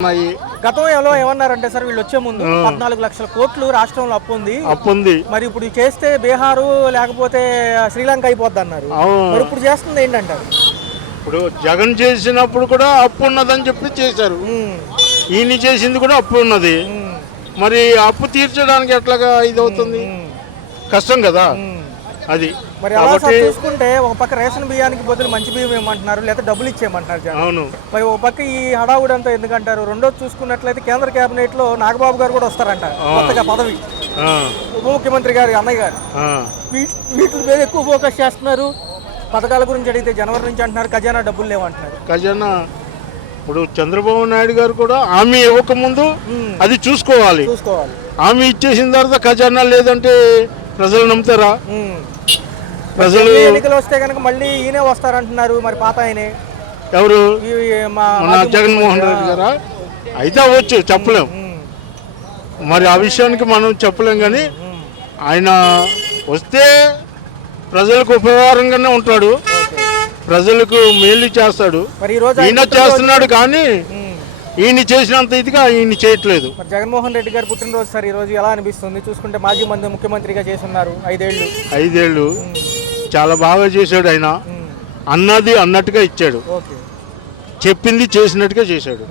గతంలో ఏమన్నారంటే సార్ వీళ్ళు వచ్చే ముందు 14 లక్షల కోట్లు రాష్ట్రంలో అప్పు ఉంది మరి ఇప్పుడు చేస్తే బీహారు లేకపోతే శ్రీలంక అయిపోద్ది అన్నారు. మరి ఇప్పుడు చేస్తుంది ఏంటంటారు? ఇప్పుడు జగన్ చేసినప్పుడు కూడా అప్పు ఉన్నదని చెప్పి చేశారు. ఈయన చేసింది కూడా అప్పు ఉన్నది. మరి అప్పు తీర్చడానికి ఎట్లాగా ఇది అవుతుంది? కష్టం కదా అది. మరి అలా చూసుకుంటే ఒక పక్క రేషన్ బియ్యానికి బదులు మంచి బియ్యం ఏమంటున్నారు, లేదా డబ్బులు ఇచ్చేయమంటున్నారు జగన్. అవును. మరి ఒక పక్క ఈ హడావుడి అంతా ఎందుకంటారు? రెండోది చూసుకున్నట్లయితే కేంద్ర కేబినెట్ లో నాగబాబు గారు కూడా వస్తారంట, కొత్తగా పదవి, ఉప ముఖ్యమంత్రి గారు అన్నయ్య గారు. వీటి మీద ఎక్కువ ఫోకస్ చేస్తున్నారు. పథకాల గురించి అడిగితే జనవరి నుంచి అంటున్నారు ఖజానా డబ్బులు లేవంటున్నారు. ఖజానా ఇప్పుడు చంద్రబాబు నాయుడు గారు కూడా హామీ ఇవ్వకముందు అది చూసుకోవాలి. హామీ ఇచ్చేసిన తర్వాత ఖజానా లేదంటే ప్రజలు నమ్ముతారా? ప్రజలు ఎన్నికలు వస్తే కనుక మళ్ళీ ఈయనే వస్తారంటున్నారు. మరి పాత ఆయనే ఎవరు? మన జగన్మోహన్ రెడ్డి గారా? అయితే అవ్వచ్చు, చెప్పలేం. మరి ఆ విషయానికి మనం చెప్పలేం. కానీ ఆయన వస్తే ప్రజలకు ఉపయోగకరంగానే ఉంటాడు, ప్రజలకు మేలు చేస్తాడు. ఈయన చేస్తున్నాడు కానీ ఈయన చేసినంత ఇదిగా ఈయన చేయట్లేదు. జగన్మోహన్ రెడ్డి గారు పుట్టినరోజు సార్ ఈ రోజు ఎలా అనిపిస్తుంది? చూసుకుంటే మాజీ ముఖ్యమంత్రిగా చేస్తున్నారు 5 ఏళ్ళు చాలా బాగా చేశాడు. ఆయన అన్నది అన్నట్టుగా ఇచ్చాడు, చెప్పింది చేసినట్టుగా చేశాడు.